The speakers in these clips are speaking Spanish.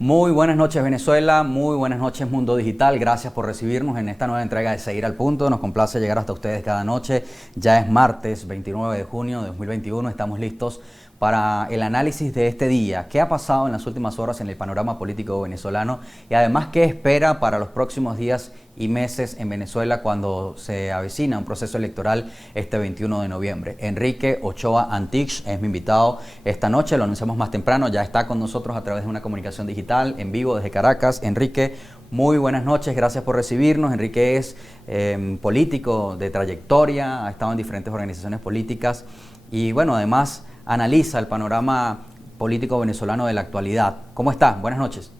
Muy buenas noches Venezuela, muy buenas noches Mundo Digital, gracias por recibirnos en esta nueva entrega de Seguir al Punto, nos complace llegar hasta ustedes cada noche, ya es martes 29 de junio de 2021, estamos listos para el análisis de este día, qué ha pasado en las últimas horas en el panorama político venezolano y además qué espera para los próximos días y meses en Venezuela cuando se avecina un proceso electoral este 21 de noviembre. Enrique Ochoa Antich es mi invitado esta noche, lo anunciamos más temprano, ya está con nosotros a través de una comunicación digital en vivo desde Caracas. Enrique, muy buenas noches, gracias por recibirnos. Enrique es político de trayectoria, ha estado en diferentes organizaciones políticas y bueno, además analiza el panorama político venezolano de la actualidad. ¿Cómo está? Buenas noches.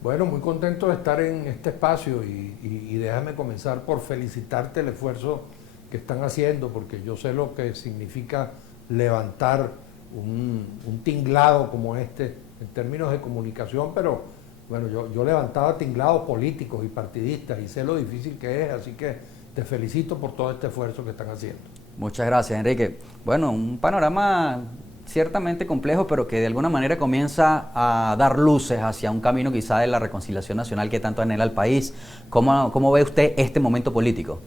Bueno, muy contento de estar en este espacio y déjame comenzar por felicitarte el esfuerzo que están haciendo, porque yo sé lo que significa levantar un tinglado como este en términos de comunicación, pero bueno, yo levantaba tinglados políticos y partidistas y sé lo difícil que es, así que te felicito por todo este esfuerzo que están haciendo. Muchas gracias, Enrique. Bueno, un panorama ciertamente complejo, pero que de alguna manera comienza a dar luces hacia un camino quizá de la reconciliación nacional que tanto anhela el país. ¿Cómo ve usted este momento político?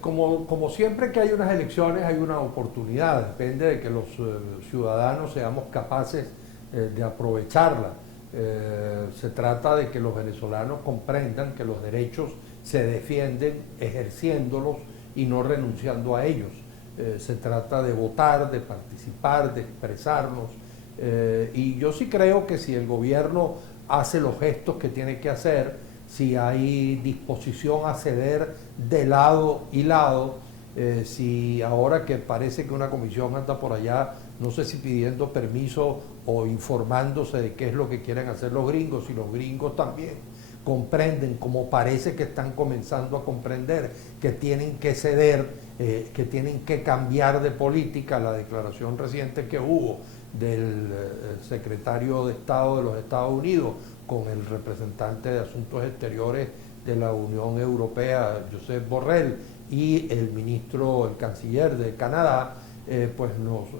Como siempre que hay unas elecciones hay una oportunidad, depende de que los ciudadanos seamos capaces de aprovecharla. Se trata de que los venezolanos comprendan que los derechos se defienden ejerciéndolos y no renunciando a ellos. Se trata de votar, de participar, de expresarnos, y yo sí creo que si el gobierno hace los gestos que tiene que hacer, si hay disposición a ceder de lado y lado, si ahora que parece que una comisión anda por allá, no sé si pidiendo permiso o informándose de qué es lo que quieren hacer los gringos, si los gringos también comprenden, como parece que están comenzando a comprender, que tienen que ceder, que tienen que cambiar de política. La declaración reciente que hubo del secretario de Estado de los Estados Unidos con el representante de Asuntos Exteriores de la Unión Europea, Josep Borrell, y el ministro, el canciller de Canadá, pues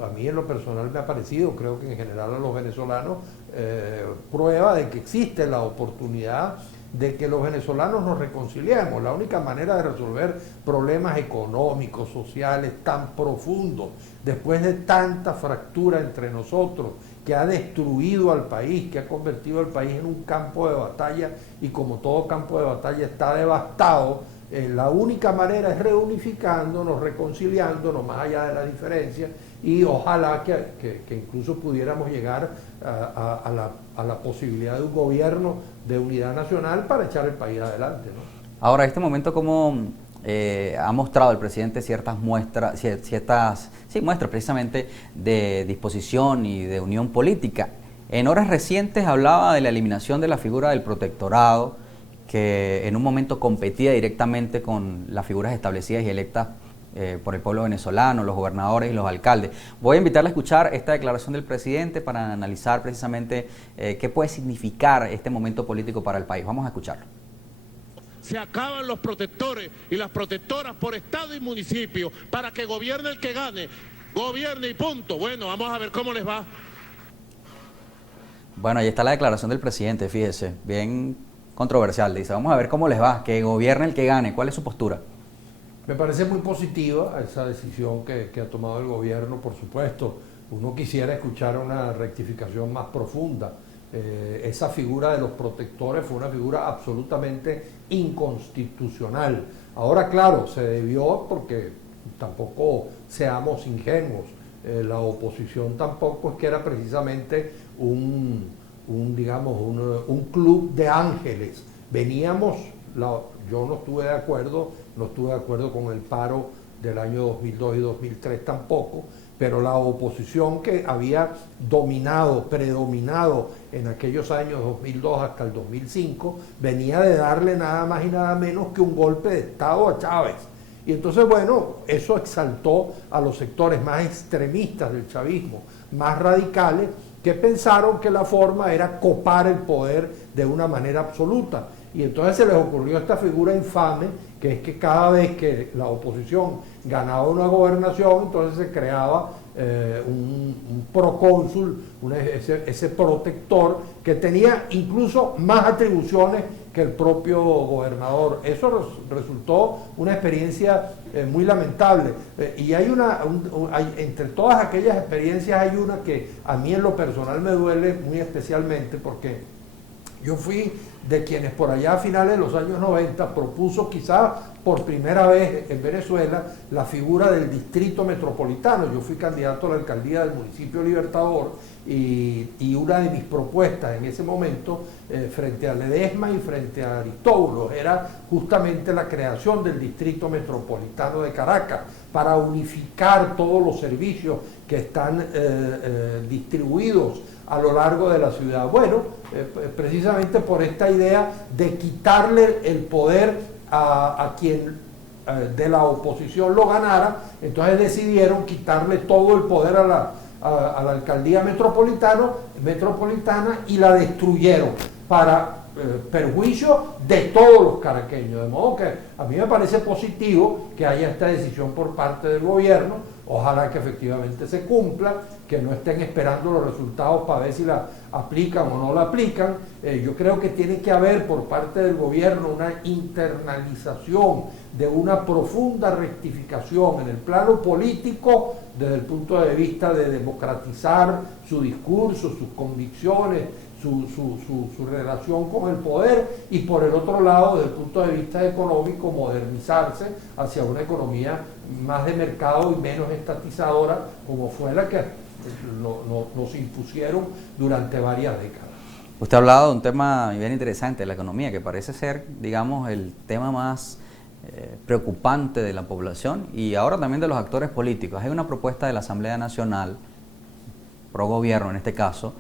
a mí en lo personal me ha parecido, creo que en general a los venezolanos, prueba de que existe la oportunidad de que los venezolanos nos reconciliemos. La única manera de resolver problemas económicos, sociales tan profundos, después de tanta fractura entre nosotros, que ha destruido al país, que ha convertido al país en un campo de batalla, y como todo campo de batalla está devastado, la única manera es reunificándonos, reconciliándonos más allá de la diferencia, y ojalá que incluso pudiéramos llegar a la posibilidad de un gobierno de unidad nacional para echar el país adelante, ¿no? Ahora, este momento, ¿cómo ha mostrado el presidente ciertas muestras precisamente de disposición y de unión política? En horas recientes hablaba de la eliminación de la figura del protectorado, que en un momento competía directamente con las figuras establecidas y electas por el pueblo venezolano, los gobernadores y los alcaldes. Voy a invitarle a escuchar esta declaración del presidente para analizar precisamente qué puede significar este momento político para el país. Vamos a escucharlo. Se acaban los protectores y las protectoras por estado y municipio para que gobierne el que gane, gobierne y punto. Bueno, vamos a ver cómo les va. Bueno, ahí está la declaración del presidente, fíjese, bien controversial. Dice, vamos a ver cómo les va, que gobierne el que gane. ¿Cuál es su postura? Me parece muy positiva esa decisión que ha tomado el gobierno, por supuesto. Uno quisiera escuchar una rectificación más profunda. Esa figura de los protectores fue una figura absolutamente inconstitucional. Ahora, claro, se debió, porque tampoco seamos ingenuos, la oposición tampoco es que era precisamente un club de ángeles. Veníamos, yo no estuve de acuerdo con el paro del año 2002 y 2003 tampoco, pero la oposición que había predominado en aquellos años 2002 hasta el 2005, venía de darle nada más y nada menos que un golpe de Estado a Chávez. Y entonces, bueno, eso exaltó a los sectores más extremistas del chavismo, más radicales, que pensaron que la forma era copar el poder de una manera absoluta. Y entonces se les ocurrió esta figura infame, que es que cada vez que la oposición ganaba una gobernación, entonces se creaba un procónsul, ese protector que tenía incluso más atribuciones que el propio gobernador. Eso resultó una experiencia muy lamentable. Y hay entre todas aquellas experiencias hay una que a mí en lo personal me duele muy especialmente, porque yo fui de quienes por allá a finales de los años 90 propuso quizás por primera vez en Venezuela la figura del distrito metropolitano. Yo fui candidato a la alcaldía del municipio Libertador y una de mis propuestas en ese momento frente a Ledesma y frente a Aristóbulo era justamente la creación del distrito metropolitano de Caracas para unificar todos los servicios que están distribuidos a lo largo de la ciudad. Bueno, precisamente por esta idea de quitarle el poder a quien de la oposición lo ganara, entonces decidieron quitarle todo el poder a la alcaldía metropolitana y la destruyeron para perjuicio de todos los caraqueños. De modo que a mí me parece positivo que haya esta decisión por parte del gobierno. Ojalá que efectivamente se cumpla, que no estén esperando los resultados para ver si la aplican o no la aplican. Yo creo que tiene que haber por parte del gobierno una internalización de una profunda rectificación en el plano político desde el punto de vista de democratizar su discurso, sus convicciones, su relación con el poder, y por el otro lado, desde el punto de vista económico, modernizarse hacia una economía más de mercado y menos estatizadora, como fue la que nos impusieron durante varias décadas. Usted ha hablado de un tema bien interesante, la economía, que parece ser, digamos, el tema más preocupante de la población y ahora también de los actores políticos. Hay una propuesta de la Asamblea Nacional, pro gobierno en este caso,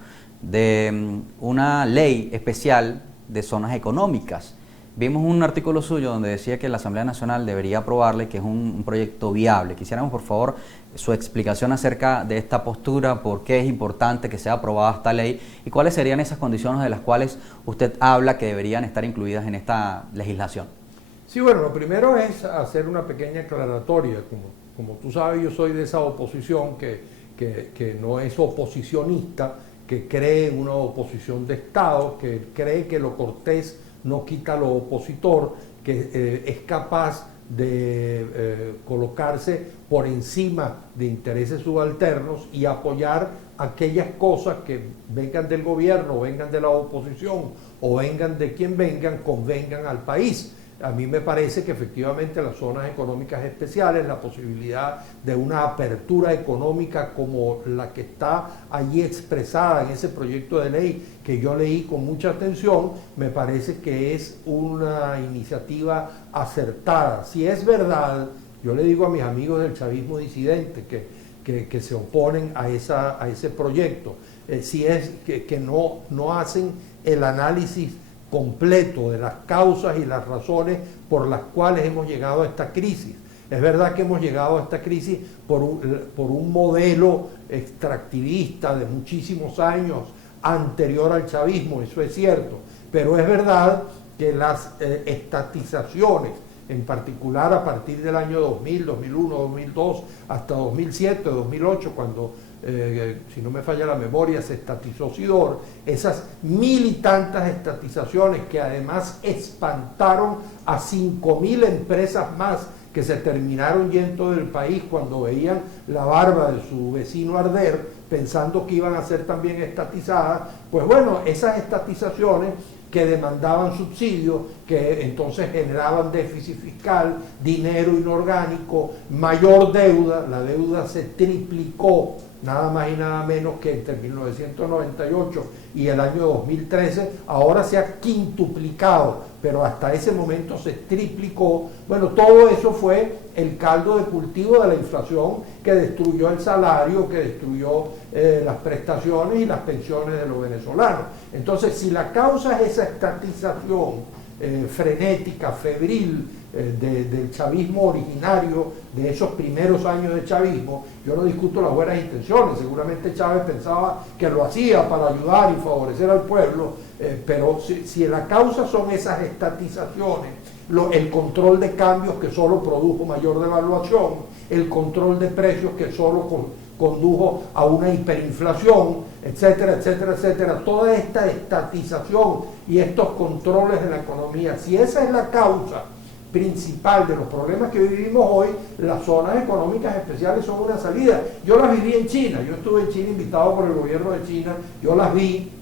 de una ley especial de zonas económicas. Vimos un artículo suyo donde decía que la Asamblea Nacional debería aprobarle, que es un proyecto viable. Quisiéramos, por favor, su explicación acerca de esta postura, por qué es importante que sea aprobada esta ley y cuáles serían esas condiciones de las cuales usted habla que deberían estar incluidas en esta legislación. Sí, bueno, lo primero es hacer una pequeña aclaratoria. Como tú sabes, yo soy de esa oposición que no es oposicionista, que cree en una oposición de Estado, que cree que lo cortés no quita lo opositor, que es capaz de colocarse por encima de intereses subalternos y apoyar aquellas cosas que vengan del gobierno, vengan de la oposición o vengan de quien vengan, convengan al país. A mí me parece que efectivamente las zonas económicas especiales, la posibilidad de una apertura económica como la que está allí expresada en ese proyecto de ley que yo leí con mucha atención, me parece que es una iniciativa acertada. Si es verdad, yo le digo a mis amigos del chavismo disidente que se oponen a ese proyecto, si es que no hacen el análisis completo de las causas y las razones por las cuales hemos llegado a esta crisis. Es verdad que hemos llegado a esta crisis por un modelo extractivista de muchísimos años anterior al chavismo, eso es cierto, pero es verdad que las estatizaciones, en particular a partir del año 2000, 2001, 2002, hasta 2007, 2008, cuando si no me falla la memoria, se estatizó Sidor, esas mil y tantas estatizaciones que además espantaron a 5.000 empresas más que se terminaron yendo del país cuando veían la barba de su vecino arder, pensando que iban a ser también estatizadas. Pues bueno, esas estatizaciones que demandaban subsidios, que entonces generaban déficit fiscal, dinero inorgánico, mayor deuda, la deuda se triplicó, nada más y nada menos que entre 1998 y el año 2013, ahora se ha quintuplicado, pero hasta ese momento se triplicó. Bueno, todo eso fue el caldo de cultivo de la inflación que destruyó el salario, que destruyó las prestaciones y las pensiones de los venezolanos. Entonces, si la causa es esa estatización frenética, febril, del chavismo originario, de esos primeros años de chavismo, yo no discuto las buenas intenciones, seguramente Chávez pensaba que lo hacía para ayudar y favorecer al pueblo, pero si la causa son esas estatizaciones, el control de cambios que solo produjo mayor devaluación, el control de precios que solo condujo a una hiperinflación, etcétera, etcétera, etcétera. Toda esta estatización y estos controles de la economía, si esa es la causa principal de los problemas que vivimos hoy, las zonas económicas especiales son una salida. Yo las viví en China, yo estuve en China invitado por el gobierno de China, yo las vi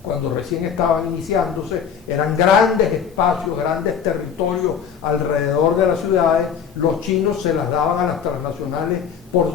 cuando recién estaban iniciándose, eran grandes espacios, grandes territorios alrededor de las ciudades, los chinos se las daban a las transnacionales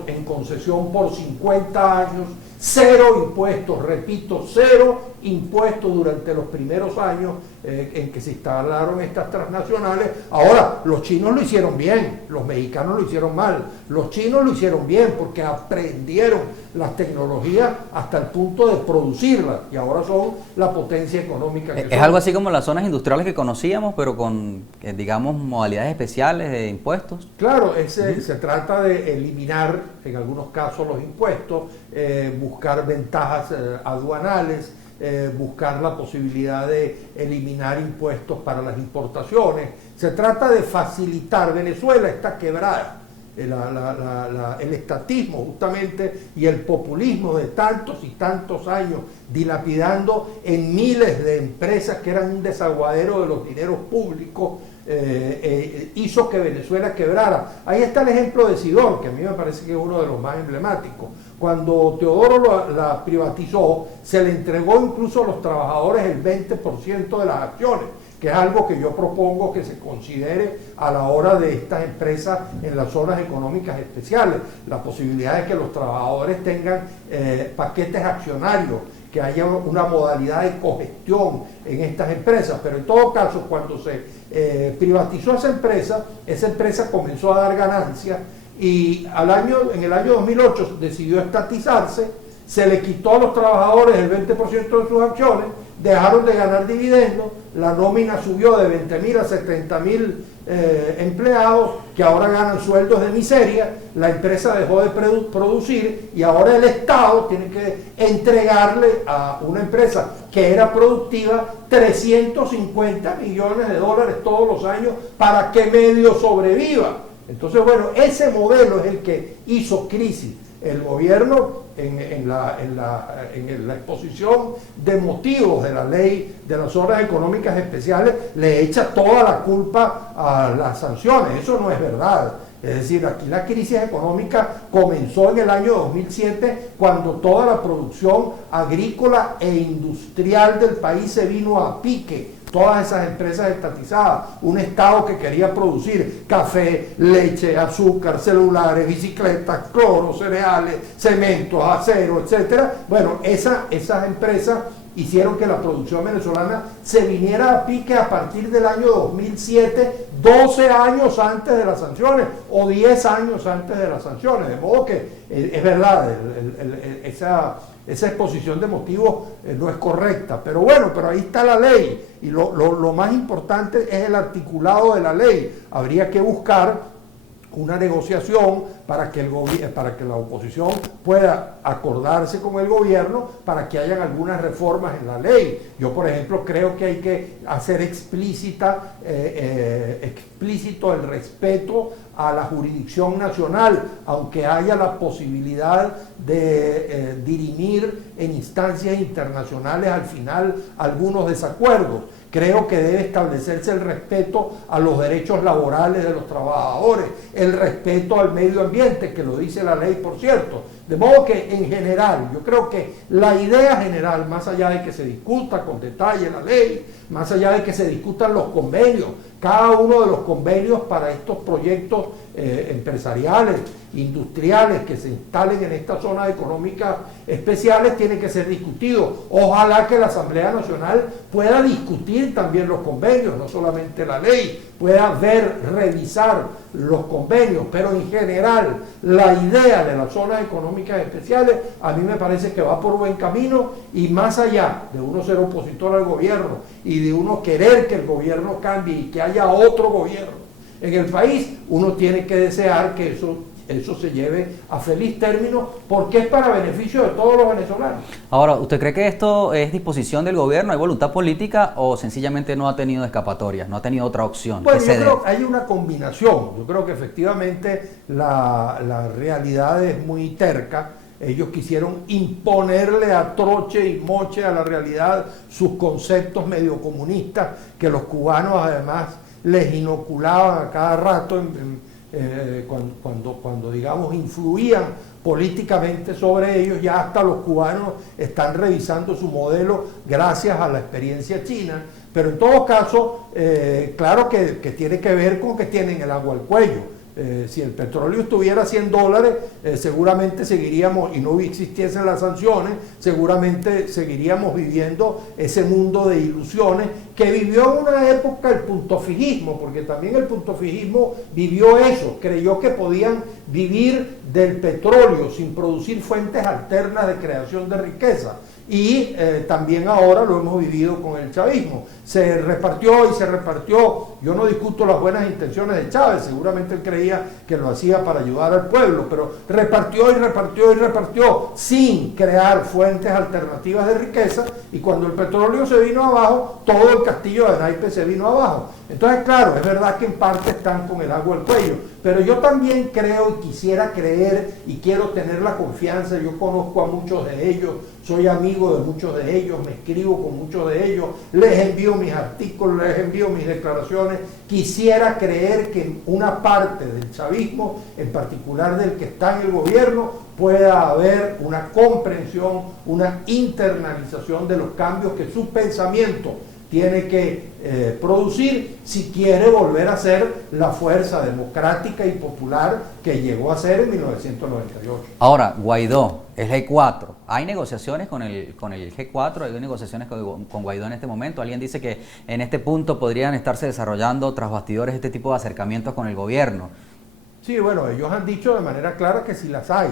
en concesión por 50 años, cero impuestos, repito, cero impuestos durante los primeros años en que se instalaron estas transnacionales. Ahora, los chinos lo hicieron bien, los mexicanos lo hicieron mal, los chinos lo hicieron bien porque aprendieron las tecnologías hasta el punto de producirlas y ahora son la potencia económica que Es son. algo así como las zonas industriales que conocíamos, pero con, digamos, modalidades especiales de impuestos. Claro, se trata de eliminar en algunos casos los impuestos, buscar ventajas aduanales, buscar la posibilidad de eliminar impuestos para las importaciones. Se trata de facilitar. Venezuela está quebrada. El estatismo justamente y el populismo de tantos y tantos años dilapidando en miles de empresas que eran un desaguadero de los dineros públicos, hizo que Venezuela quebrara. Ahí está el ejemplo de Sidón, que a mí me parece que es uno de los más emblemáticos. Cuando Teodoro la privatizó, se le entregó incluso a los trabajadores el 20% de las acciones, que es algo que yo propongo que se considere a la hora de estas empresas en las zonas económicas especiales. La posibilidad de que los trabajadores tengan paquetes accionarios, que haya una modalidad de cogestión en estas empresas, pero en todo caso, cuando se privatizó esa empresa comenzó a dar ganancias y en el año 2008 decidió estatizarse, se le quitó a los trabajadores el 20% de sus acciones, dejaron de ganar dividendos, la nómina subió de 20.000 a 70.000 empleados que ahora ganan sueldos de miseria, la empresa dejó de producir y ahora el Estado tiene que entregarle a una empresa que era productiva 350 millones de dólares todos los años para que medio sobreviva. Entonces, bueno, ese modelo es el que hizo crisis. El gobierno en la exposición de motivos de la ley de las zonas económicas especiales le echa toda la culpa a las sanciones. Eso no es verdad. Es decir, aquí la crisis económica comenzó en el año 2007 cuando toda la producción agrícola e industrial del país se vino a pique. Todas esas empresas estatizadas, un Estado que quería producir café, leche, azúcar, celulares, bicicletas, cloro, cereales, cementos, acero, etcétera. Bueno, esas empresas hicieron que la producción venezolana se viniera a pique a partir del año 2007, 12 años antes de las sanciones o 10 años antes de las sanciones. De modo que es verdad, esa exposición de motivos no es correcta, pero bueno, pero ahí está la ley y lo más importante es el articulado de la ley. Habría que buscar una negociación para que la oposición pueda acordarse con el gobierno para que hayan algunas reformas en la ley. Yo, por ejemplo, creo que hay que hacer explícito el respeto a la jurisdicción nacional, aunque haya la posibilidad de dirimir en instancias internacionales al final algunos desacuerdos. Creo que debe establecerse el respeto a los derechos laborales de los trabajadores, el respeto al medio ambiente, que lo dice la ley, por cierto. De modo que, en general, yo creo que la idea general, más allá de que se discuta con detalle la ley, más allá de que se discutan los convenios, cada uno de los convenios para estos proyectos empresariales, industriales que se instalen en estas zonas económicas especiales tiene que ser discutido. Ojalá que la Asamblea Nacional pueda discutir también los convenios, no solamente la ley, pueda revisar los convenios, pero en general la idea de las zonas económicas especiales a mí me parece que va por buen camino y más allá de uno ser opositor al gobierno y de uno querer que el gobierno cambie y que haya otro gobierno en el país, uno tiene que desear que eso eso se lleve a feliz término, porque es para beneficio de todos los venezolanos. Ahora, ¿usted cree que esto es disposición del gobierno, hay voluntad política o sencillamente no ha tenido escapatorias, no ha tenido otra opción? Bueno, yo creo que hay una combinación. Yo creo que efectivamente la realidad es muy terca. Ellos quisieron imponerle a troche y moche a la realidad sus conceptos medio comunistas que los cubanos además les inoculaban a cada rato cuando digamos influían políticamente sobre ellos. Ya hasta los cubanos están revisando su modelo gracias a la experiencia china, pero en todo caso claro que tiene que ver con que tienen el agua al cuello. Si el petróleo estuviera a $100, seguramente seguiríamos, y no existiesen las sanciones, seguramente seguiríamos viviendo ese mundo de ilusiones que vivió en una época el puntofijismo, porque también el puntofijismo vivió eso, creyó que podían vivir del petróleo sin producir fuentes alternas de creación de riqueza. Y también ahora lo hemos vivido con el chavismo. Se repartió y se repartió. Yo no discuto las buenas intenciones de Chávez, seguramente él creía que lo hacía para ayudar al pueblo, pero repartió y repartió y repartió sin crear fuentes alternativas de riqueza, y cuando el petróleo se vino abajo, todo el castillo de naipes se vino abajo. Entonces, claro, es verdad que en parte están con el agua al cuello, pero yo también creo y quisiera creer y quiero tener la confianza. Yo conozco a muchos de ellos, soy amigo de muchos de ellos, me escribo con muchos de ellos, les envío mis artículos, les envío mis declaraciones. Quisiera creer que en una parte del chavismo, en particular del que está en el gobierno, pueda haber una comprensión, una internalización de los cambios que su pensamiento tiene que producir si quiere volver a ser la fuerza democrática y popular que llegó a ser en 1998. Ahora, Guaidó, el G4, ¿hay negociaciones con el G4? ¿Hay negociaciones con Guaidó en este momento? Alguien dice que en este punto podrían estarse desarrollando tras bastidores este tipo de acercamientos con el gobierno. Sí, bueno, ellos han dicho de manera clara que sí las hay.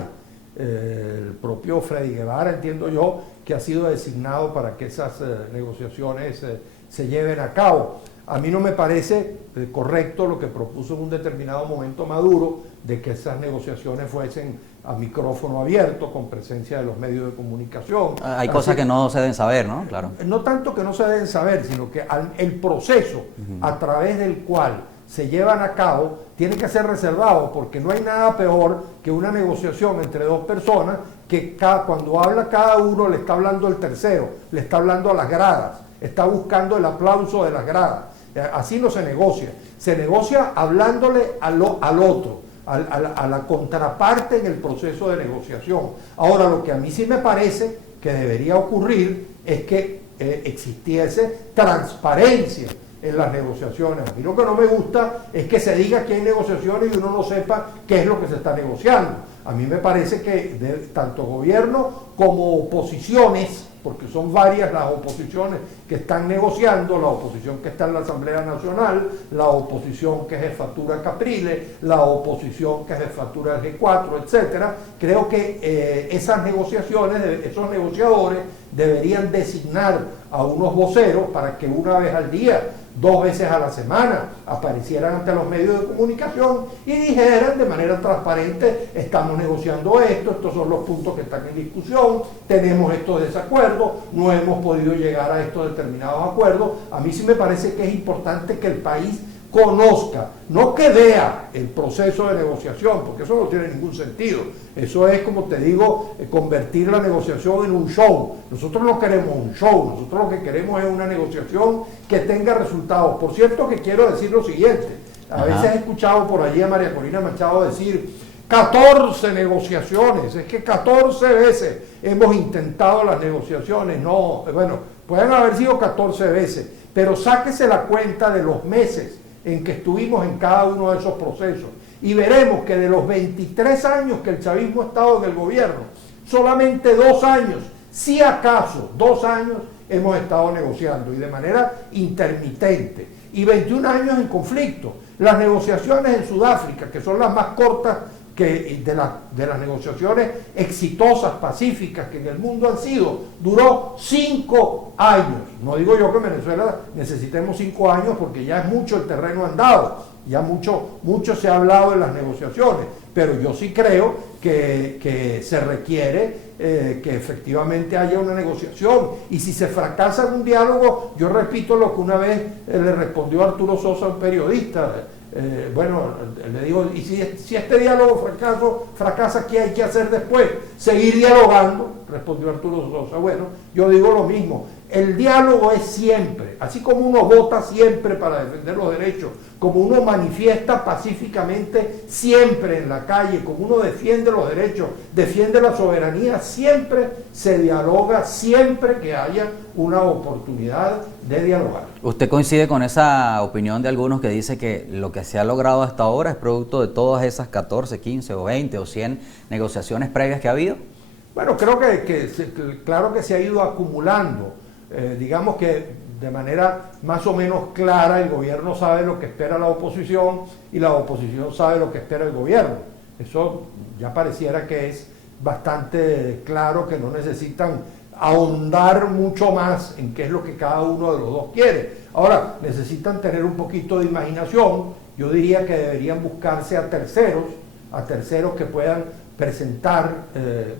El propio Freddy Guevara, entiendo yo, que ha sido designado para que esas negociaciones se lleven a cabo. A mí no me parece correcto lo que propuso en un determinado momento Maduro, de que esas negociaciones fuesen a micrófono abierto, con presencia de los medios de comunicación. Hay cosas que no se deben saber, ¿no? Claro. No tanto que no se deben saber, sino que el proceso a través del cual se llevan a cabo tiene que ser reservado, porque no hay nada peor que una negociación entre dos personas que cuando habla cada uno le está hablando el tercero, le está hablando a las gradas, está buscando el aplauso de las gradas. Así no se negocia hablándole al otro, a la contraparte en el proceso de negociación. Ahora, lo que a mí sí me parece que debería ocurrir es que existiese transparencia en las negociaciones. A mí lo que no me gusta es que se diga que hay negociaciones y uno no sepa qué es lo que se está negociando. A mí me parece que tanto gobierno como oposiciones, porque son varias las oposiciones que están negociando, la oposición que está en la Asamblea Nacional, la oposición que es jefatura Capriles, la oposición que es jefatura del G4, etcétera. Creo que esas negociaciones, esos negociadores deberían designar a unos voceros para que una vez al día, 2 veces a la semana, aparecieran ante los medios de comunicación y dijeran de manera transparente: estamos negociando esto, estos son los puntos que están en discusión, tenemos estos desacuerdos, no hemos podido llegar a estos determinados acuerdos. A mí sí me parece que es importante que el país conozca, no que vea el proceso de negociación, porque eso no tiene ningún sentido. Eso es, como te digo, convertir la negociación en un show. Nosotros no queremos un show, nosotros lo que queremos es una negociación que tenga resultados. Por cierto, que quiero decir lo siguiente: a veces he escuchado por allí a María Corina Machado decir 14 negociaciones, es que 14 veces hemos intentado las negociaciones. No, bueno, pueden haber sido 14 veces, pero sáquese la cuenta de los meses en que estuvimos en cada uno de esos procesos y veremos que de los 23 años que el chavismo ha estado en el gobierno, solamente 2 años, si acaso 2 años, hemos estado negociando, y de manera intermitente, y 21 años en conflicto. Las negociaciones en Sudáfrica, que son las más cortas que de las negociaciones exitosas, pacíficas que en el mundo han sido, duró 5 años. No digo yo que en Venezuela necesitemos 5 años porque ya es mucho el terreno andado, ya mucho se ha hablado de las negociaciones, pero yo sí creo que se requiere que efectivamente haya una negociación, y si se fracasa en un diálogo, yo repito lo que una vez le respondió Arturo Sosa a un periodista. Bueno, le digo, y si este diálogo fracasa, ¿qué hay que hacer después? Seguir dialogando, respondió Arturo Sosa. Bueno, yo digo lo mismo, el diálogo es siempre, así como uno vota siempre para defender los derechos, como uno manifiesta pacíficamente siempre en la calle, como uno defiende los derechos, defiende la soberanía, siempre se dialoga, siempre que haya una oportunidad de dialogar. ¿Usted coincide con esa opinión de algunos que dice que lo que se ha logrado hasta ahora es producto de todas esas 14, 15 o 20 o 100 negociaciones previas que ha habido? Bueno, creo claro que se ha ido acumulando. Digamos que de manera más o menos clara el gobierno sabe lo que espera la oposición y la oposición sabe lo que espera el gobierno. Eso ya pareciera que es bastante claro, que no necesitan ahondar mucho más en qué es lo que cada uno de los dos quiere. Ahora, necesitan tener un poquito de imaginación. Yo diría que deberían buscarse a terceros que puedan presentar,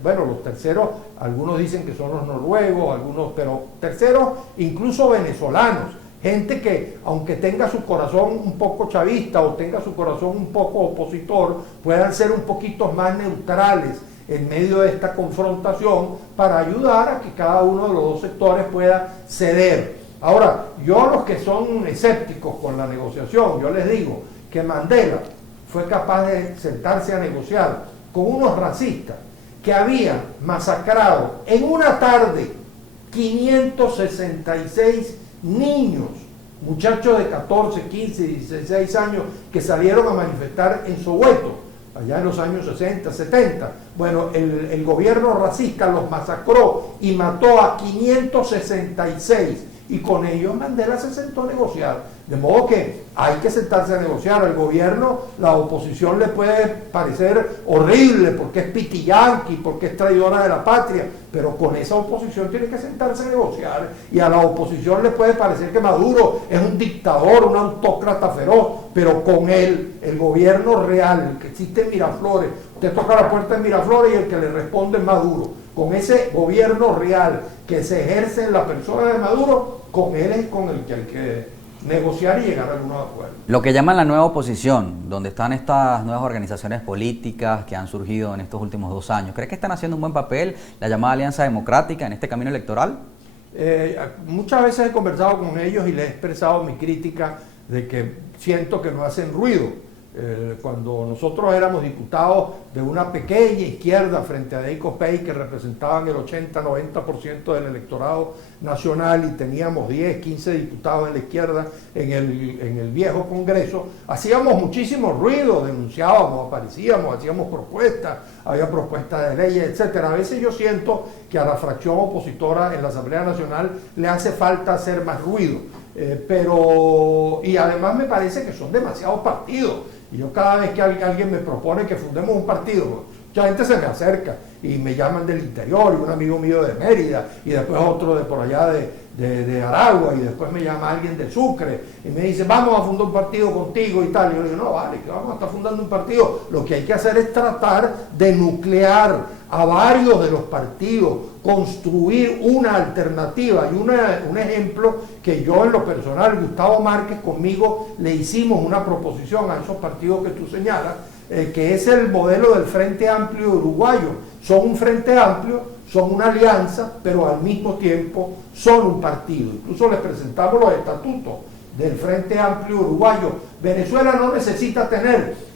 bueno, los terceros, algunos dicen que son los noruegos, pero terceros incluso venezolanos, gente que aunque tenga su corazón un poco chavista o tenga su corazón un poco opositor, puedan ser un poquito más neutrales en medio de esta confrontación para ayudar a que cada uno de los dos sectores pueda ceder. Ahora, yo a los que son escépticos con la negociación, yo les digo que Mandela fue capaz de sentarse a negociar con unos racistas que habían masacrado en una tarde 566 niños, muchachos de 14, 15, 16 años que salieron a manifestar en Soweto, allá en los años 60, 70. Bueno, el gobierno racista los masacró y mató a 566, y con ellos Mandela se sentó a negociar. De modo que hay que sentarse a negociar. Al gobierno, la oposición le puede parecer horrible porque es pitillanqui, porque es traidora de la patria, pero con esa oposición tiene que sentarse a negociar. Y a la oposición le puede parecer que Maduro es un dictador, un autócrata feroz, pero con él, el gobierno real, el que existe en Miraflores, usted toca la puerta de Miraflores y el que le responde es Maduro. Con ese gobierno real que se ejerce en la persona de Maduro, con él es con el que hay que negociar y llegar a algún acuerdo. Lo que llaman la nueva oposición, donde están estas nuevas organizaciones políticas que han surgido en estos últimos 2 años, ¿cree que están haciendo un buen papel la llamada Alianza Democrática en este camino electoral? Muchas veces he conversado con ellos y les he expresado mi crítica de que siento que no hacen ruido. Cuando nosotros éramos diputados de una pequeña izquierda frente a Deiko Pey, que representaban el 80-90% del electorado nacional, y teníamos 10, 15 diputados en la izquierda en el viejo Congreso, hacíamos muchísimo ruido, denunciábamos, aparecíamos, hacíamos propuestas, había propuestas de leyes, etcétera. A veces yo siento que a la fracción opositora en la Asamblea Nacional le hace falta hacer más ruido, y además me parece que son demasiados partidos. Y yo cada vez que alguien me propone que fundemos un partido, mucha gente se me acerca y me llaman del interior, y un amigo mío de Mérida, y después otro de por allá de Aragua, y después me llama alguien de Sucre, y me dice, vamos a fundar un partido contigo y tal. Y yo le digo, no, vale, que vamos a estar fundando un partido. Lo que hay que hacer es tratar de nuclear a varios de los partidos, construir una alternativa y un ejemplo que yo en lo personal, Gustavo Márquez conmigo, le hicimos una proposición a esos partidos que tú señalas, que es el modelo del Frente Amplio Uruguayo. Son un Frente Amplio, son una alianza, pero al mismo tiempo son un partido. Incluso les presentamos los estatutos del Frente Amplio Uruguayo. Venezuela no necesita tener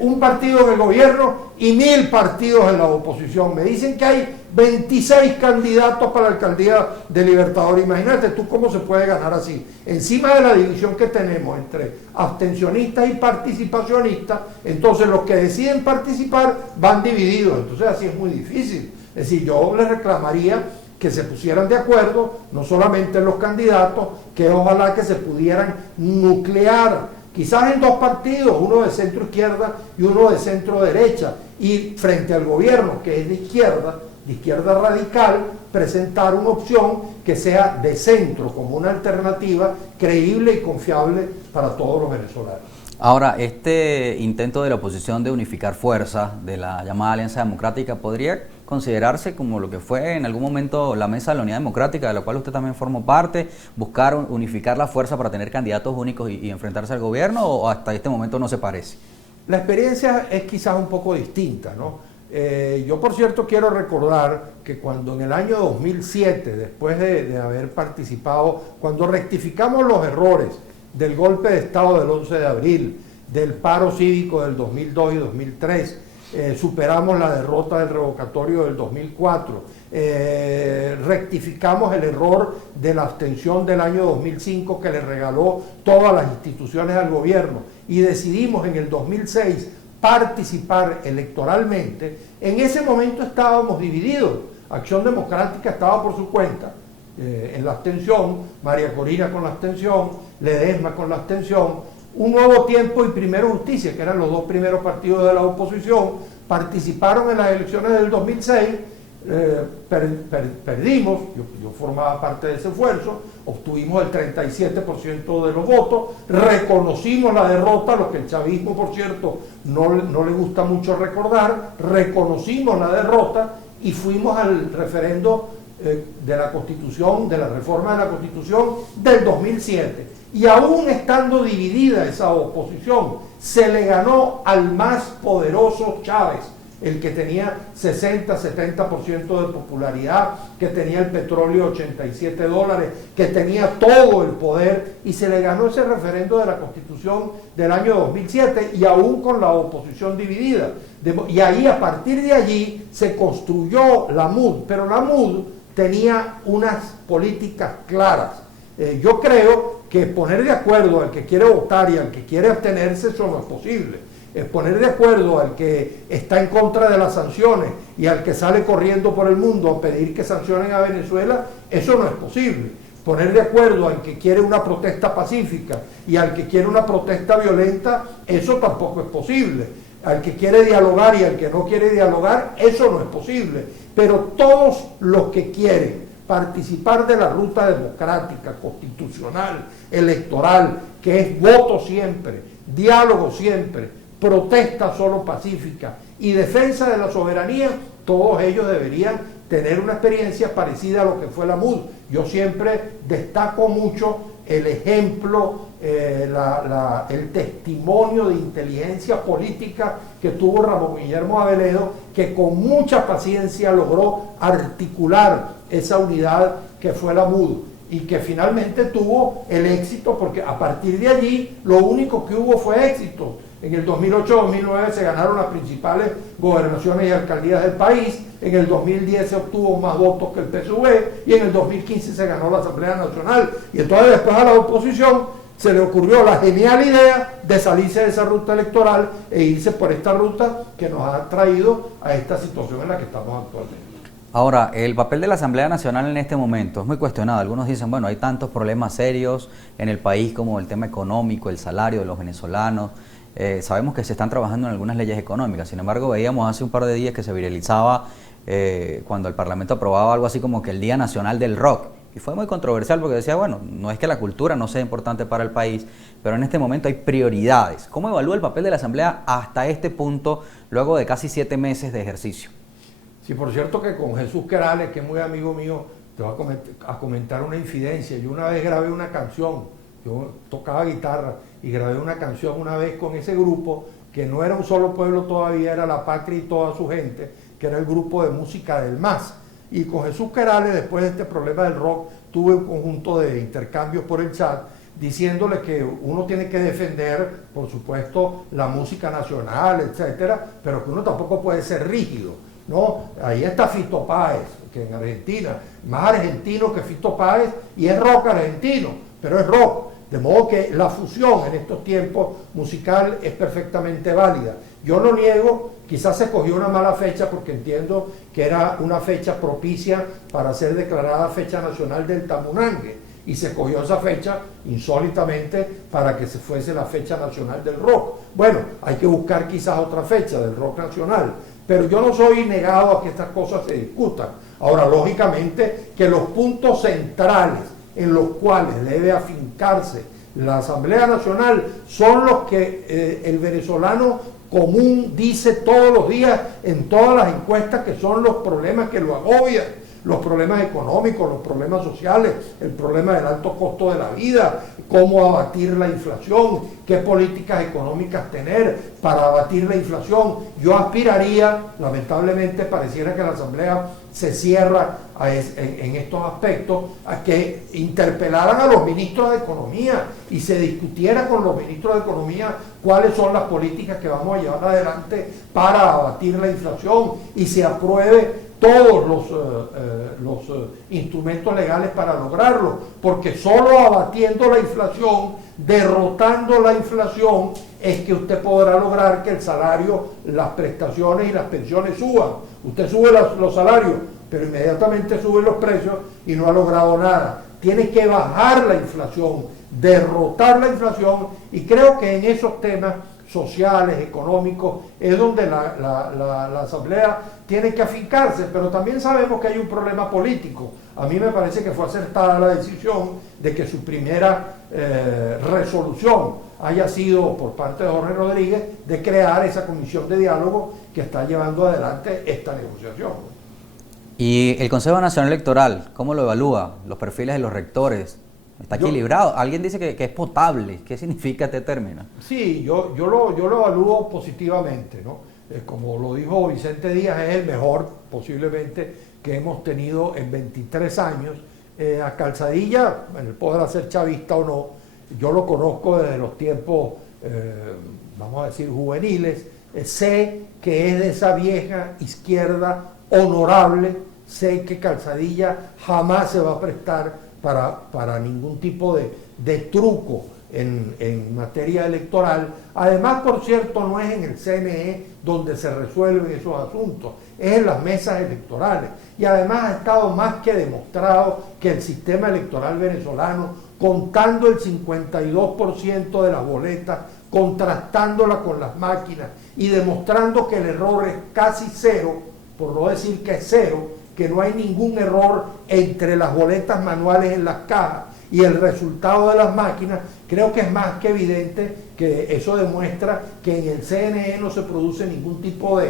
un partido en el gobierno y 1000 partidos en la oposición. Me dicen que hay 26 candidatos para la alcaldía de Libertador. Imagínate tú cómo se puede ganar así. Encima de la división que tenemos entre abstencionistas y participacionistas, entonces los que deciden participar van divididos. Entonces así es muy difícil. Es decir, yo les reclamaría que se pusieran de acuerdo, no solamente los candidatos, que ojalá que se pudieran nuclear quizás en dos partidos, uno de centro izquierda y uno de centro derecha, y frente al gobierno que es de izquierda radical, presentar una opción que sea de centro, como una alternativa creíble y confiable para todos los venezolanos. Ahora, este intento de la oposición de unificar fuerzas de la llamada Alianza Democrática podría considerarse como lo que fue en algún momento la Mesa de la Unidad Democrática, de la cual usted también formó parte, buscar unificar la fuerza para tener candidatos únicos y enfrentarse al gobierno, o hasta este momento no se parece? La experiencia es quizás un poco distinta, ¿no? Yo, por cierto, quiero recordar que cuando en el año 2007, después de haber participado, cuando rectificamos los errores del golpe de Estado del 11 de abril, del paro cívico del 2002 y 2003, superamos la derrota del revocatorio del 2004, rectificamos el error de la abstención del año 2005 que le regaló todas las instituciones al gobierno y decidimos en el 2006 participar electoralmente. En ese momento estábamos divididos. Acción Democrática estaba por su cuenta en la abstención, María Corina con la abstención, Ledesma con la abstención, Un Nuevo Tiempo y Primero Justicia, que eran los dos primeros partidos de la oposición, participaron en las elecciones del 2006, perdimos, yo formaba parte de ese esfuerzo, obtuvimos el 37% de los votos, reconocimos la derrota, lo que el chavismo, por cierto, no le gusta mucho recordar, reconocimos la derrota y fuimos al referendo de la Constitución, de la reforma de la Constitución del 2007. Y aún estando dividida esa oposición, se le ganó al más poderoso Chávez, el que tenía 60-70% de popularidad, que tenía el petróleo $87, que tenía todo el poder, y se le ganó ese referendo de la Constitución del año 2007, y aún con la oposición dividida. Y ahí, a partir de allí, se construyó la MUD, pero la MUD tenía unas políticas claras. Yo creo que poner de acuerdo al que quiere votar y al que quiere abstenerse, eso no es posible. Poner de acuerdo al que está en contra de las sanciones y al que sale corriendo por el mundo a pedir que sancionen a Venezuela, eso no es posible. Poner de acuerdo al que quiere una protesta pacífica y al que quiere una protesta violenta, eso tampoco es posible. Al que quiere dialogar y al que no quiere dialogar, eso no es posible. Pero todos los que quieren participar de la ruta democrática, constitucional, electoral, que es voto siempre, diálogo siempre, protesta solo pacífica y defensa de la soberanía, todos ellos deberían tener una experiencia parecida a lo que fue la MUD. Yo siempre destaco mucho el ejemplo, el testimonio de inteligencia política que tuvo Ramón Guillermo Aveledo, que con mucha paciencia logró articular esa unidad que fue la MUD y que finalmente tuvo el éxito, porque a partir de allí lo único que hubo fue éxito. En el 2008-2009 se ganaron las principales gobernaciones y alcaldías del país, en el 2010 se obtuvo más votos que el PSV y en el 2015 se ganó la Asamblea Nacional. Y entonces después a la oposición se le ocurrió la genial idea de salirse de esa ruta electoral e irse por esta ruta que nos ha traído a esta situación en la que estamos actualmente. Ahora, el papel de la Asamblea Nacional en este momento es muy cuestionado. Algunos dicen, bueno, hay tantos problemas serios en el país como el tema económico, el salario de los venezolanos. Sabemos que se están trabajando en algunas leyes económicas. Sin embargo, veíamos hace un par de días que se viralizaba cuando el Parlamento aprobaba algo así como que el Día Nacional del Rock. Y fue muy controversial porque decía, bueno, no es que la cultura no sea importante para el país, pero en este momento hay prioridades. ¿Cómo evalúa el papel de la Asamblea hasta este punto, luego de casi 7 meses de ejercicio? Sí, por cierto que con Jesús Querales, que es muy amigo mío, te voy a comentar una infidencia. Yo una vez grabé una canción, yo tocaba guitarra y grabé una canción una vez con ese grupo, que no era un solo pueblo todavía, era La Patria y toda su gente, que era el grupo de música del MAS. Y con Jesús Querales, después de este problema del rock, tuve un conjunto de intercambios por el chat, diciéndole que uno tiene que defender, por supuesto, la música nacional, etcétera, pero que uno tampoco puede ser rígido, ¿no? Ahí está Fito Páez, que en Argentina, más argentino que Fito Páez, y es rock argentino, pero es rock. De modo que la fusión en estos tiempos musical es perfectamente válida. Yo no niego, quizás se cogió una mala fecha porque entiendo que era una fecha propicia para ser declarada fecha nacional del Tamunangue. y se cogió esa fecha insólitamente para que se fuese la fecha nacional del rock. Bueno, hay que buscar quizás otra fecha del rock nacional, pero yo no soy negado a que estas cosas se discutan. Ahora, lógicamente, que los puntos centrales en los cuales debe afincarse la Asamblea Nacional son los que el venezolano común dice todos los días en todas las encuestas, que son los problemas que lo agobian, los problemas económicos, los problemas sociales, el problema del alto costo de la vida, cómo abatir la inflación, qué políticas económicas tener para abatir la inflación. Yo aspiraría, lamentablemente pareciera que la Asamblea se cierra en estos aspectos, a que interpelaran a los ministros de Economía y se discutiera con los ministros de Economía cuáles son las políticas que vamos a llevar adelante para abatir la inflación y se apruebe todos los instrumentos legales para lograrlo, porque solo abatiendo la inflación, derrotando la inflación, es que usted podrá lograr que el salario, las prestaciones y las pensiones suban. Usted sube los salarios, pero inmediatamente suben los precios y no ha logrado nada. Tiene que bajar la inflación, derrotar la inflación, y creo que en esos temas sociales, económicos, es donde la Asamblea tiene que afincarse, pero también sabemos que hay un problema político. A mí me parece que fue acertada la decisión de que su primera resolución haya sido por parte de Jorge Rodríguez de crear esa comisión de diálogo que está llevando adelante esta negociación. ¿Y el Consejo Nacional Electoral, cómo lo evalúa? Los perfiles de los rectores. ¿Está equilibrado? Alguien dice que es potable. ¿Qué significa este término? Sí, yo lo evalúo positivamente, ¿no? Como lo dijo Vicente Díaz, es el mejor posiblemente que hemos tenido en 23 años. A Calzadilla, él podrá ser chavista o no, yo lo conozco desde los tiempos, vamos a decir, juveniles. Sé que es de esa vieja izquierda honorable, sé que Calzadilla jamás se va a prestar para ningún tipo de truco en materia electoral. Además, por cierto, no es en el CNE donde se resuelven esos asuntos, es en las mesas electorales. Y además ha estado más que demostrado que el sistema electoral venezolano, contando el 52% de las boletas, contrastándola con las máquinas y demostrando que el error es casi cero, por no decir que es cero, que no hay ningún error entre las boletas manuales en las cajas y el resultado de las máquinas, creo que es más que evidente que eso demuestra que en el CNE no se produce ningún tipo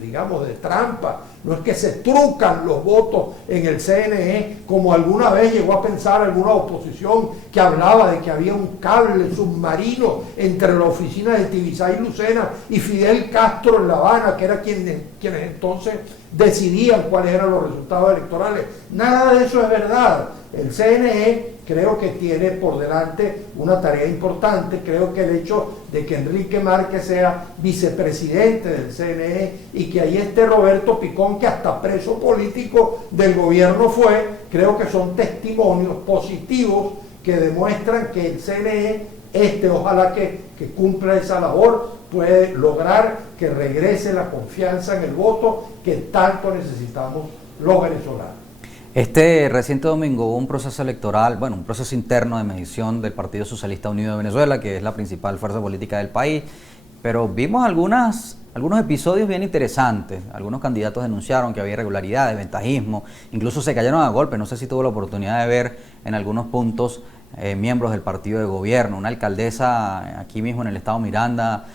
digamos, de trampa. No es que se trucan los votos en el CNE, como alguna vez llegó a pensar alguna oposición que hablaba de que había un cable submarino entre la oficina de Tibisay y Lucena y Fidel Castro en La Habana, que era quienes entonces decidían cuáles eran los resultados electorales. Nada de eso es verdad. El CNE creo que tiene por delante una tarea importante. Creo que el hecho de que Enrique Márquez sea vicepresidente del CNE y que ahí esté Roberto Picón, que hasta preso político del gobierno fue, creo que son testimonios positivos que demuestran que el CNE, ojalá que cumpla esa labor, puede lograr que regrese la confianza en el voto que tanto necesitamos los venezolanos. Este reciente domingo hubo un proceso electoral, bueno, un proceso interno de medición del Partido Socialista Unido de Venezuela, que es la principal fuerza política del país, pero vimos algunos episodios bien interesantes. Algunos candidatos denunciaron que había irregularidades, ventajismo, incluso se cayeron a golpe. No sé si tuvo la oportunidad de ver en algunos puntos miembros del partido de gobierno. Una alcaldesa aquí mismo en el estado Miranda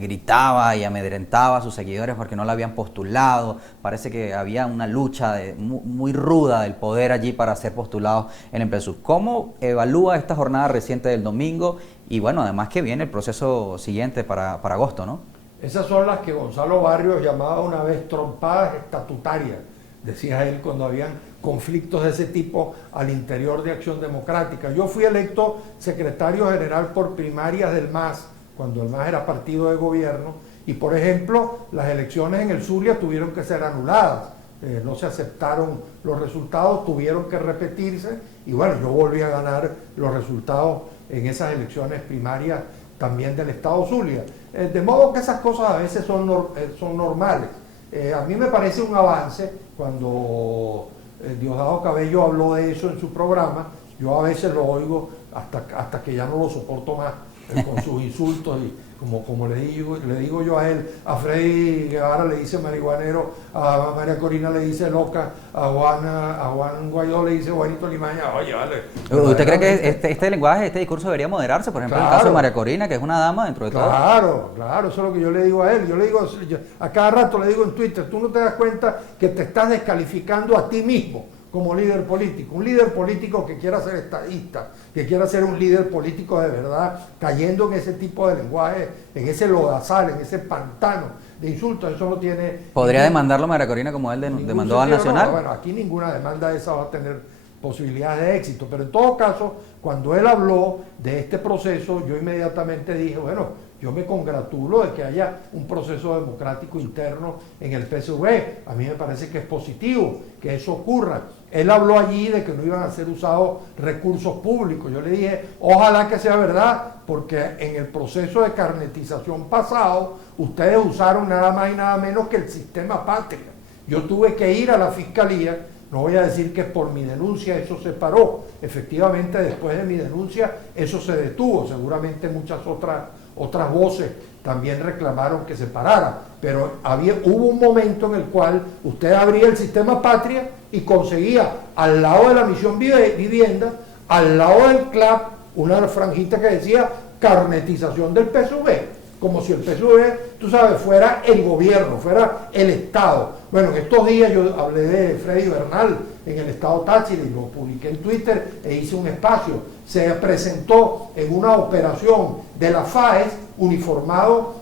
gritaba y amedrentaba a sus seguidores porque no la habían postulado. Parece que había una lucha muy ruda del poder allí para ser postulados en el PSUV. ¿Cómo evalúa esta jornada reciente del domingo? Y bueno, además que viene el proceso siguiente para agosto, ¿no? Esas son las que Gonzalo Barrios llamaba una vez trompadas estatutarias, decía él cuando habían conflictos de ese tipo al interior de Acción Democrática. Yo fui electo secretario general por primarias del MAS, cuando el MAS era partido de gobierno, y por ejemplo las elecciones en el Zulia tuvieron que ser anuladas, no se aceptaron los resultados, tuvieron que repetirse, y bueno, yo volví a ganar los resultados en esas elecciones primarias también del estado Zulia. De modo que esas cosas a veces son normales. A mí me parece un avance cuando Diosdado Cabello habló de eso en su programa. Yo a veces lo oigo hasta que ya no lo soporto más, con sus insultos, y como le digo yo a él, a Freddy Guevara le dice marihuanero, a María Corina le dice loca, a Juan Guaidó le dice Juanito Limaña. Oye, vale. ¿Usted cree que este lenguaje, este discurso debería moderarse? Por ejemplo, en el caso de María Corina, que es una dama dentro de todo. Claro, eso es lo que yo le digo a él. A cada rato le digo en Twitter, tú no te das cuenta que te estás descalificando a ti mismo como líder político. Un líder político que quiera ser estadista, que quiera ser un líder político de verdad, cayendo en ese tipo de lenguaje, en ese lodazal, en ese pantano de insultos, eso no tiene... ¿Podría demandarlo María Corina como él demandó al Nacional? No, bueno, aquí ninguna demanda de esa va a tener posibilidades de éxito, pero en todo caso, cuando él habló de este proceso, yo inmediatamente dije, bueno, yo me congratulo de que haya un proceso democrático interno en el PSV. A mí me parece que es positivo que eso ocurra. Él habló allí de que no iban a ser usados recursos públicos. Yo le dije, ojalá que sea verdad, porque en el proceso de carnetización pasado, ustedes usaron nada más y nada menos que el sistema Patria. Yo tuve que ir a la fiscalía. No voy a decir que por mi denuncia eso se paró. Efectivamente, después de mi denuncia, eso se detuvo. Seguramente muchas otras voces también reclamaron que se parara. Pero hubo un momento en el cual usted abría el sistema Patria y conseguía al lado de la Misión Vivienda, al lado del CLAP, una franjita que decía carnetización del PSV. Como si el PSV, tú sabes, fuera el gobierno, fuera el Estado. Bueno, en estos días yo hablé de Freddy Bernal en el Estado Táchira y lo publiqué en Twitter e hice un espacio. Se presentó en una operación de la FAES, uniformado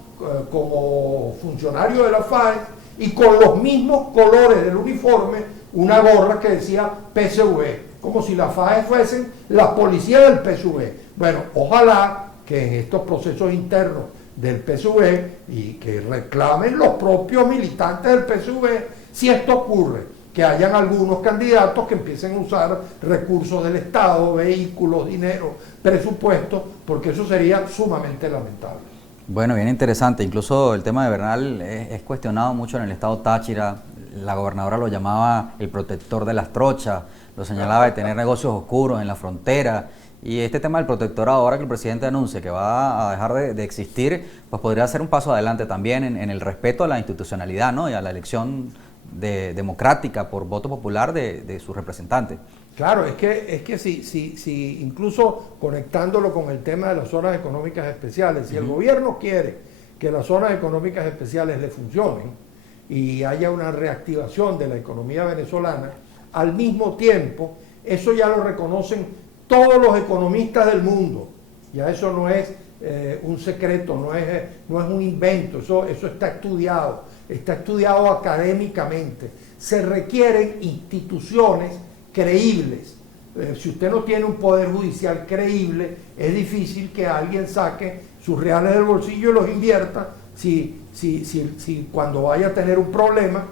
como funcionario de la FAES y con los mismos colores del uniforme, una gorra que decía PSV, como si la FAES fuesen la policía del PSV. Bueno, ojalá que en estos procesos internos del PSV y que reclamen los propios militantes del PSV, si esto ocurre, que hayan algunos candidatos que empiecen a usar recursos del Estado, vehículos, dinero, presupuestos, porque eso sería sumamente lamentable. Bueno, bien interesante. Incluso el tema de Bernal es cuestionado mucho en el Estado Táchira. La gobernadora lo llamaba el protector de las trochas, lo señalaba de tener negocios oscuros en la frontera. Y este tema del protectorado, ahora que el presidente anuncia que va a dejar de existir, pues podría ser un paso adelante también en el respeto a la institucionalidad, ¿no? Y a la elección democrática por voto popular de sus representantes. Claro, es que si incluso conectándolo con el tema de las zonas económicas especiales, si el gobierno quiere que las zonas económicas especiales le funcionen y haya una reactivación de la economía venezolana, al mismo tiempo, eso ya lo reconocen todos los economistas del mundo. Ya eso no es un secreto, no es un invento, eso está estudiado académicamente. Se requieren instituciones creíbles. Si usted no tiene un poder judicial creíble, es difícil que alguien saque sus reales del bolsillo y los invierta si cuando vaya a tener un problema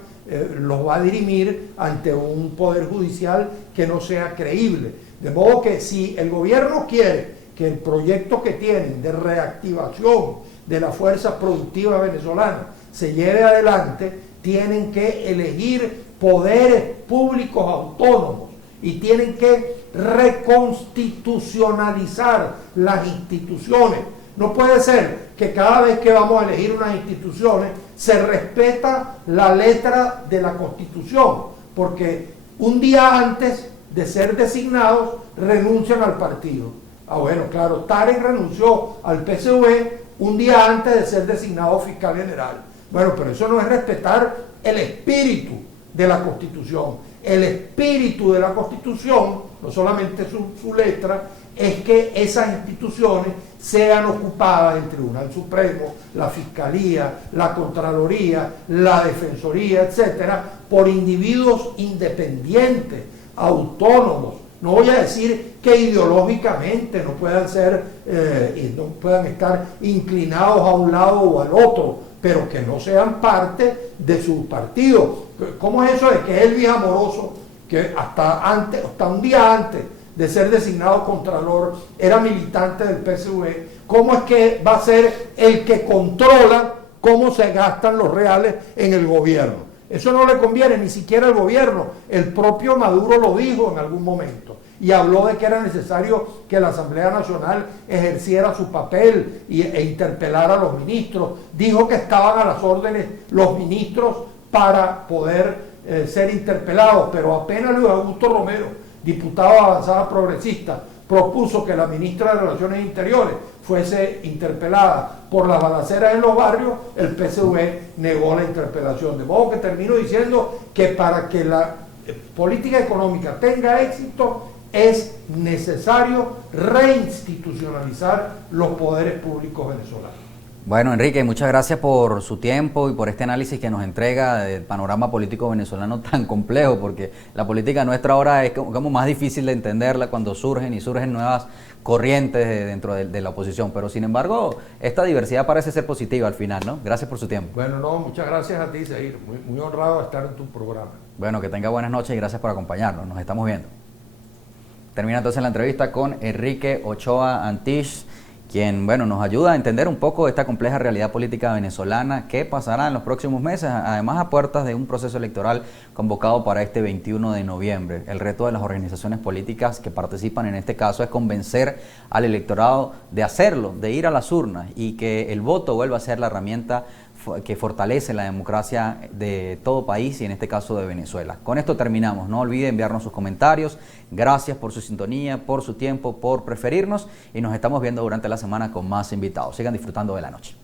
los va a dirimir ante un poder judicial que no sea creíble. De modo que si el gobierno quiere que el proyecto que tienen de reactivación de la fuerza productiva venezolana se lleve adelante, tienen que elegir poderes públicos autónomos y tienen que reconstitucionalizar las instituciones. No puede ser que cada vez que vamos a elegir unas instituciones se respeta la letra de la Constitución, porque un día antes de ser designados renuncian al partido. Bueno, claro, Tarek renunció al PSV un día antes de ser designado fiscal general. Bueno, pero eso no es respetar el espíritu de la Constitución. El espíritu de la Constitución, no solamente su letra, es que esas instituciones sean ocupadas, el Tribunal Supremo, la Fiscalía, la Contraloría, la Defensoría, etcétera, por individuos independientes, autónomos. No voy a decir que ideológicamente no puedan estar inclinados a un lado o al otro, pero que no sean parte de su partido. ¿Cómo es eso de que Elvis Amoroso, que hasta un día antes de ser designado Contralor era militante del PSV, cómo es que va a ser el que controla cómo se gastan los reales en el gobierno? Eso no le conviene ni siquiera al gobierno. El propio Maduro lo dijo en algún momento y habló de que era necesario que la Asamblea Nacional ejerciera su papel e interpelara a los ministros. Dijo que estaban a las órdenes los ministros para poder ser interpelados, pero apenas Luis Augusto Romero, diputado de Avanzada Progresista, propuso que la ministra de Relaciones Interiores fuese interpelada por las balaceras en los barrios, el PSV negó la interpelación. De modo que termino diciendo que para que la política económica tenga éxito es necesario reinstitucionalizar los poderes públicos venezolanos. Bueno, Enrique, muchas gracias por su tiempo y por este análisis que nos entrega del panorama político venezolano tan complejo, porque la política nuestra ahora es como más difícil de entenderla cuando surgen nuevas corrientes dentro de la oposición, pero sin embargo esta diversidad parece ser positiva al final, ¿no? Gracias por su tiempo. Bueno, no, muchas gracias a ti, Seir, muy honrado de estar en tu programa. Bueno, que tenga buenas noches y gracias por acompañarnos, nos estamos viendo. Termina entonces la entrevista con Enrique Ochoa Antich, quien, bueno, nos ayuda a entender un poco esta compleja realidad política venezolana, qué pasará en los próximos meses, además a puertas de un proceso electoral convocado para este 21 de noviembre. El reto de las organizaciones políticas que participan en este caso es convencer al electorado de hacerlo, de ir a las urnas y que el voto vuelva a ser la herramienta que fortalece la democracia de todo país y en este caso de Venezuela. Con esto terminamos. No olvide enviarnos sus comentarios. Gracias por su sintonía, por su tiempo, por preferirnos y nos estamos viendo durante la semana con más invitados. Sigan disfrutando de la noche.